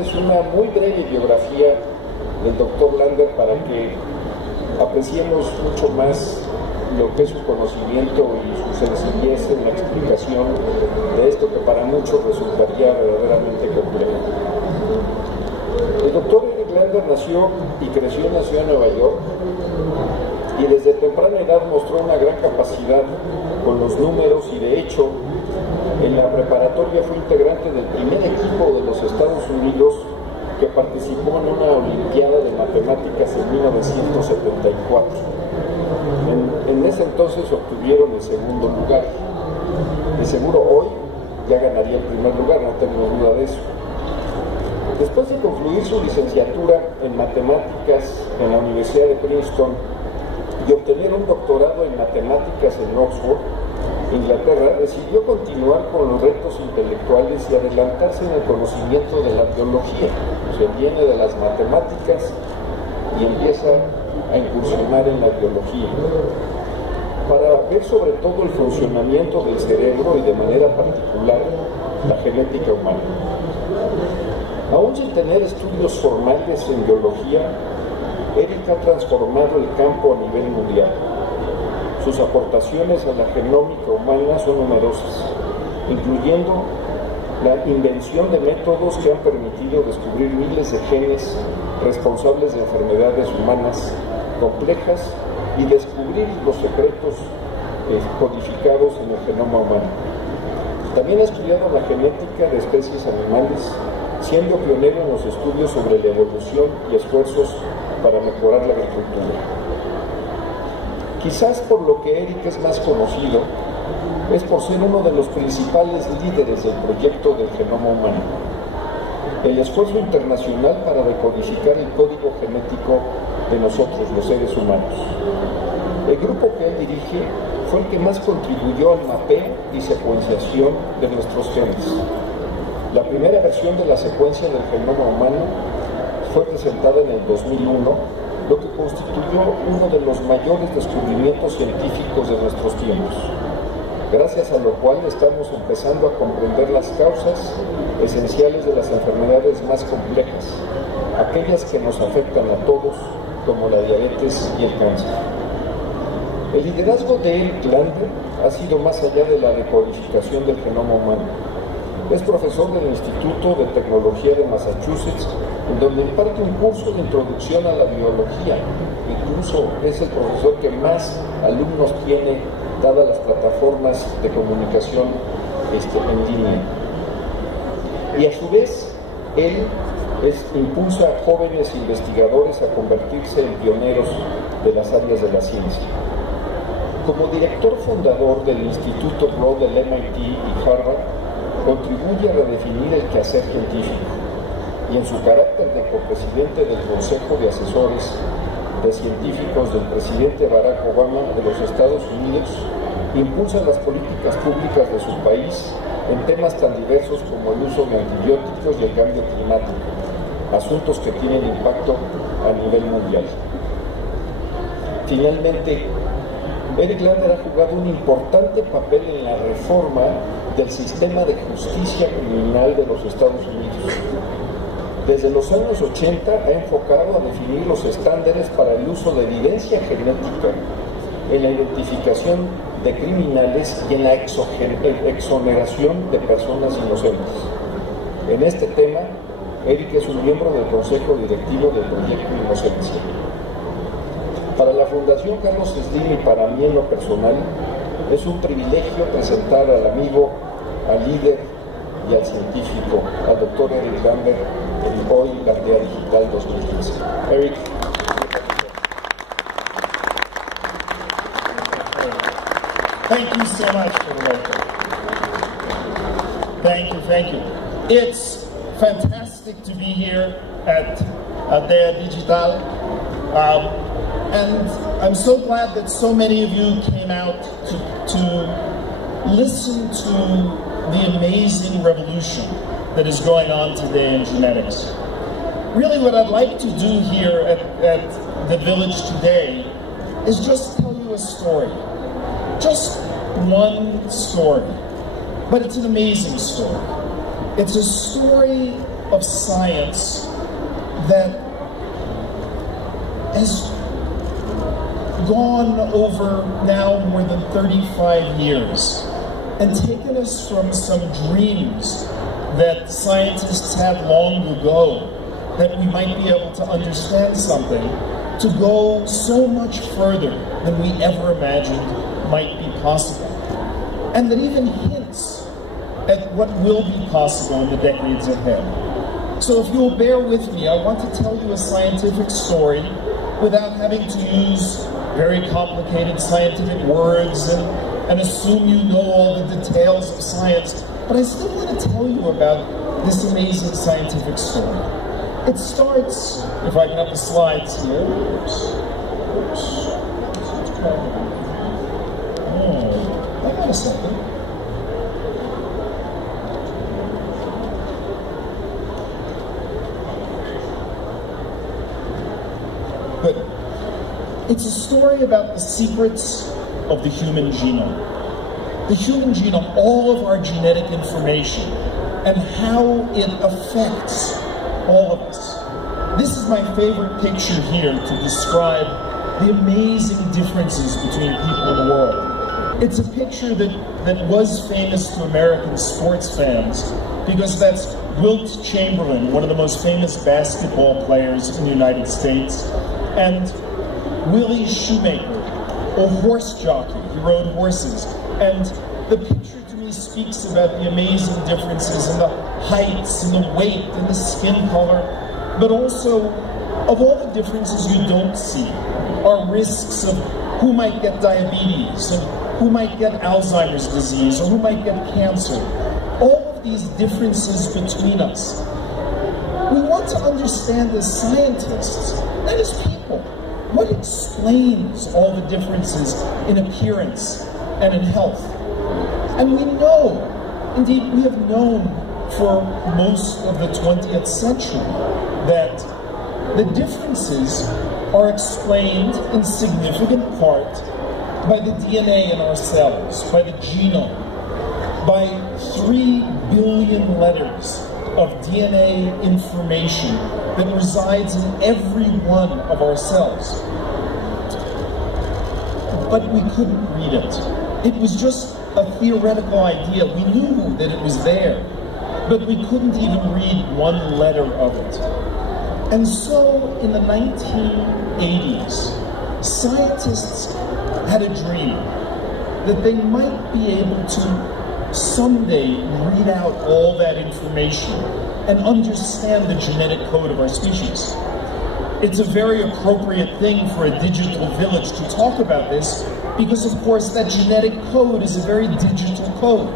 es una muy breve biografía del doctor Lander para que apreciemos mucho más lo que es su conocimiento y su sencillez en la explicación de esto que para muchos resultaría verdaderamente complejo. El doctor Eric Lander nació y creció en la ciudad de Nueva York y desde temprana edad mostró una gran capacidad con los números y de hecho en la preparatoria fue integrante del primer equipo de los Estados Unidos que participó en una olimpiada de matemáticas en 1974. En ese entonces obtuvieron el segundo lugar. De seguro hoy ya ganaría el primer lugar, no tengo duda de eso. Después de concluir su licenciatura en matemáticas en la Universidad de Princeton y obtener un doctorado en matemáticas en Oxford, Inglaterra, decidió continuar con los retos intelectuales y adelantarse en el conocimiento de la biología. Se viene de las matemáticas y empieza a incursionar en la biología para ver sobre todo el funcionamiento del cerebro y de manera particular la genética humana. Aún sin tener estudios formales en biología, Eric ha transformado el campo a nivel mundial. Sus aportaciones a la genómica humana son numerosas, incluyendo la invención de métodos que han permitido descubrir miles de genes responsables de enfermedades humanas complejas y descubrir los secretos codificados en el genoma humano. También ha estudiado la genética de especies animales, siendo pionero en los estudios sobre la evolución y esfuerzos para mejorar la agricultura. Quizás por lo que Eric es más conocido, es por ser uno de los principales líderes del proyecto del genoma humano, el esfuerzo internacional para decodificar el código genético de nosotros, los seres humanos. El grupo que él dirige fue el que más contribuyó al mapeo y secuenciación de nuestros genes. La primera versión de la secuencia del genoma humano fue presentada en el 2001, lo que constituyó uno de los mayores descubrimientos científicos de nuestros tiempos, gracias a lo cual estamos empezando a comprender las causas esenciales de las enfermedades más complejas, aquellas que nos afectan a todos, como la diabetes y el cáncer. El liderazgo de Eric Lander ha sido más allá de la decodificación del genoma humano. Es profesor del Instituto de Tecnología de Massachusetts, en donde imparte un curso de introducción a la biología. Incluso es el profesor que más alumnos tiene, dadas las plataformas de comunicación en línea. Y a su vez, él impulsa a jóvenes investigadores a convertirse en pioneros de las áreas de la ciencia. Como director fundador del Instituto Broad del MIT y Harvard, contribuye a redefinir el quehacer científico y en su carácter de copresidente del Consejo de Asesores de Científicos del presidente Barack Obama de los Estados Unidos, impulsa las políticas públicas de su país en temas tan diversos como el uso de antibióticos y el cambio climático, asuntos que tienen impacto a nivel mundial. Finalmente, Eric Lander ha jugado un importante papel en la reforma del sistema de justicia criminal de los Estados Unidos. Desde los años 80 ha enfocado a definir los estándares para el uso de evidencia genética en la identificación de criminales y en la exoneración de personas inocentes. En este tema, Eric es un miembro del Consejo Directivo del Proyecto Inocencia. Para la Fundación Carlos Slim y para mí en lo personal, es un privilegio presentar al amigo, al líder y al científico, al doctor Eric Lander, en hoy Aldea Digital 2015. Eric. Thank you so much for the welcome. Thank you. It's fantastic to be here at Aldea Digital. And I'm so glad that so many of you came out to listen to the amazing revolution that is going on today in genetics. Really what I'd like to do here at the village today is just tell you a story. Just one story. But it's an amazing story. It's a story of science that has gone over now more than 35 years and taken us from some dreams that scientists had long ago, that we might be able to understand something, to go so much further than we ever imagined might be possible. And that even hints at what will be possible in the decades ahead. So if you'll bear with me, I want to tell you a scientific story without having to use very complicated scientific words and assume you know all the details of science, but I still want to tell you about this amazing scientific story. It starts, if I can have the slides here. Oh, hang on a second. But it's a story about the secrets of the human genome. The human genome, all of our genetic information, and how it affects all of us. This is my favorite picture here to describe the amazing differences between people in the world. It's a picture that was famous to American sports fans because that's Wilt Chamberlain, one of the most famous basketball players in the United States, and Willie Shoemaker, a horse jockey. He rode horses. And the picture to me speaks about the amazing differences in the heights and the weight and the skin color, but also of all the differences you don't see are risks of who might get diabetes and who might get Alzheimer's disease or who might get cancer. All of these differences between us, we want to understand as scientists and as people, what explains all the differences in appearance and in health. And we know, indeed we have known for most of the 20th century that the differences are explained in significant part by the DNA in our cells, by the genome, by 3 billion letters of DNA information that resides in every one of our cells. But we couldn't read it. It was just a theoretical idea. We knew that it was there, but we couldn't even read one letter of it. And so in the 1980s, scientists had a dream that they might be able to someday read out all that information and understand the genetic code of our species. It's a very appropriate thing for a digital village to talk about this because, of course, that genetic code is a very digital code.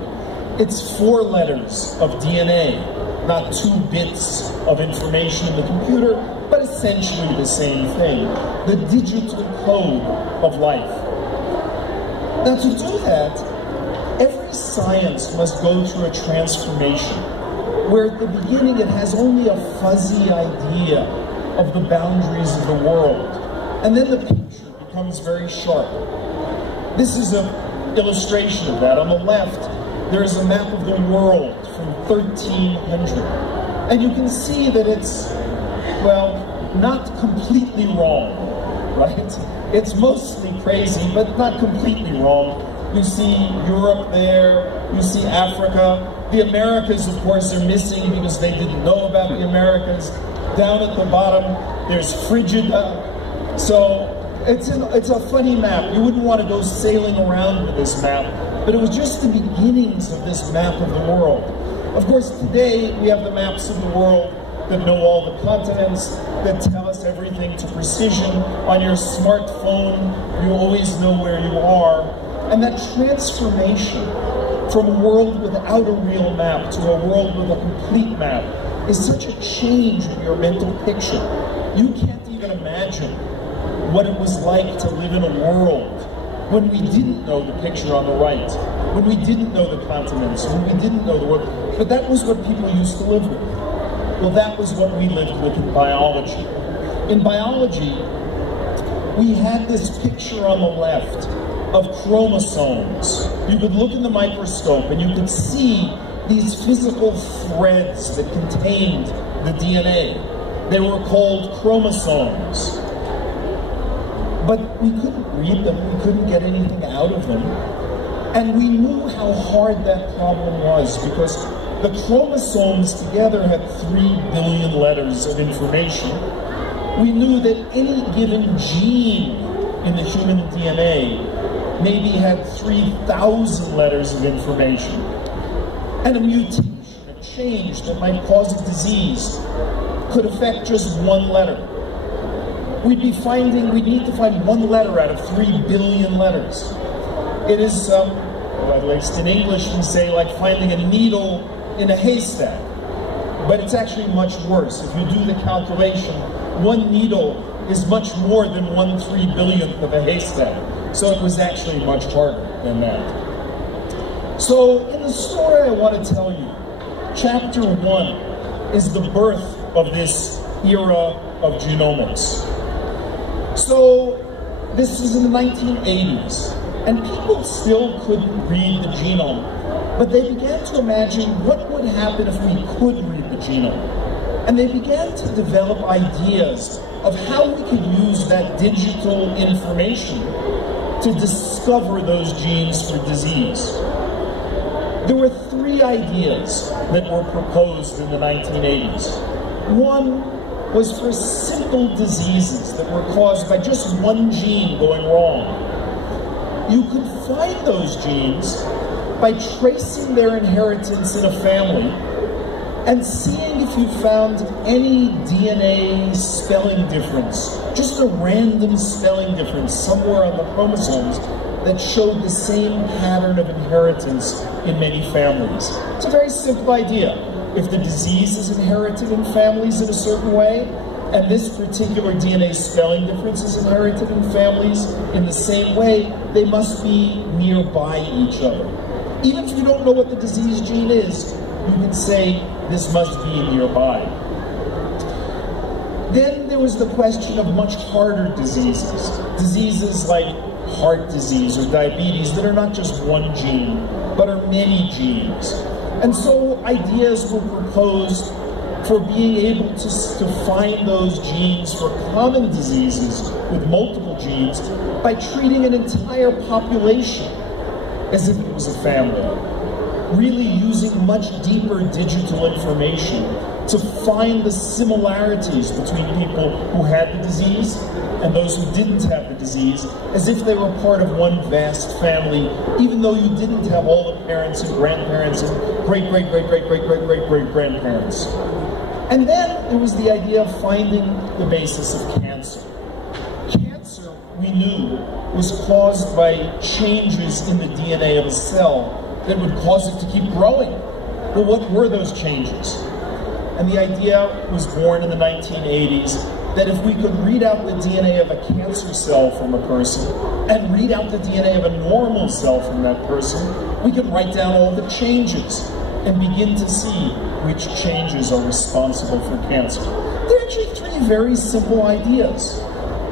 It's 4 letters of DNA, not 2 bits of information in the computer, but essentially the same thing, the digital code of life. Now, to do that, every science must go through a transformation, where at the beginning it has only a fuzzy idea of the boundaries of the world, and then the picture becomes very sharp. This is an illustration of that. On the left, there is a map of the world from 1300, and you can see that it's, well, not completely wrong, right? It's mostly crazy, but not completely wrong. You see Europe there, you see Africa. The Americas, of course, are missing because they didn't know about the Americas. Down at the bottom, there's Frigida. So it's a funny map. You wouldn't want to go sailing around with this map, but it was just the beginnings of this map of the world. Of course, today we have the maps of the world that know all the continents, that tell us everything to precision. On your smartphone, you always know where you are. And that transformation from a world without a real map to a world with a complete map is such a change in your mental picture. You can't even imagine what it was like to live in a world when we didn't know the picture on the right, when we didn't know the continents, when we didn't know the world. But that was what people used to live with. Well, that was what we lived with in biology. In biology, we had this picture on the left of chromosomes. You could look in the microscope and you could see these physical threads that contained the DNA. They were called chromosomes. But we couldn't read them, we couldn't get anything out of them. And we knew how hard that problem was because the chromosomes together had 3 billion letters of information. We knew that any given gene in the human DNA maybe had 3,000 letters of information. And a mutation, a change that might cause a disease, could affect just one letter. We'd need to find one letter out of 3 billion letters. It is, at least in English we say, like finding a needle in a haystack. But it's actually much worse. If you do the calculation, one needle is much more than 1/3 of a haystack. So it was actually much harder than that. So in the story I want to tell you, chapter 1 is the birth of this era of genomics. So this is in the 1980s, and people still couldn't read the genome, but they began to imagine what would happen if we could read the genome. And they began to develop ideas of how we could use that digital information to discover those genes for disease. There were 3 ideas that were proposed in the 1980s. One was for simple diseases that were caused by just one gene going wrong. You could find those genes by tracing their inheritance in a family and seeing if you found any DNA spelling difference, just a random spelling difference somewhere on the chromosomes that showed the same pattern of inheritance in many families. It's a very simple idea. If the disease is inherited in families in a certain way, and this particular DNA spelling difference is inherited in families in the same way, they must be nearby each other. Even if you don't know what the disease gene is, you can say this must be nearby. Then there was the question of much harder diseases. Diseases like heart disease or diabetes that are not just one gene, but are many genes. And so ideas were proposed for being able to find those genes for common diseases with multiple genes by treating an entire population as if it was a family. Really using much deeper digital information to find the similarities between people who had the disease and those who didn't have the disease, as if they were part of one vast family, even though you didn't have all the parents and grandparents and great-great-great-great-great-great-great-grandparents. And then there was the idea of finding the basis of cancer. Cancer, we knew, was caused by changes in the DNA of a cell that would cause it to keep growing. Well, what were those changes? And the idea was born in the 1980s that if we could read out the DNA of a cancer cell from a person and read out the DNA of a normal cell from that person, we could write down all the changes and begin to see which changes are responsible for cancer. There are actually 3 very simple ideas.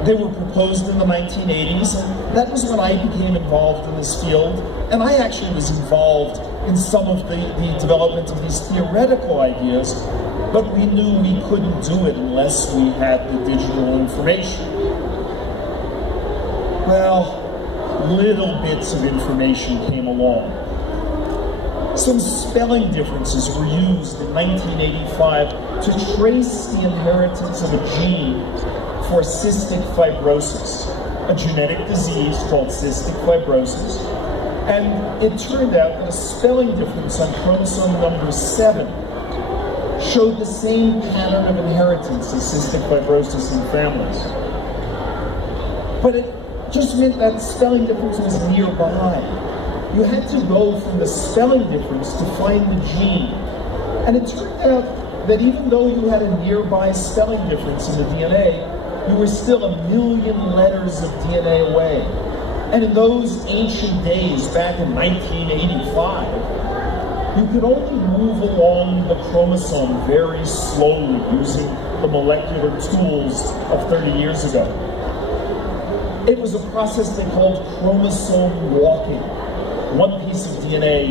They were proposed in the 1980s, and that was when I became involved in this field, and I actually was involved in some of the development of these theoretical ideas, but we knew we couldn't do it unless we had the digital information. Well, little bits of information came along. Some spelling differences were used in 1985 to trace the inheritance of a gene for cystic fibrosis, a genetic disease called cystic fibrosis. And it turned out that a spelling difference on chromosome number 7 showed the same pattern of inheritance as cystic fibrosis in families. But it just meant that spelling difference was nearby. You had to go from the spelling difference to find the gene. And it turned out that even though you had a nearby spelling difference in the DNA, you were still 1 million letters of DNA away. And in those ancient days, back in 1985, you could only move along the chromosome very slowly using the molecular tools of 30 years ago. It was a process they called chromosome walking. One piece of DNA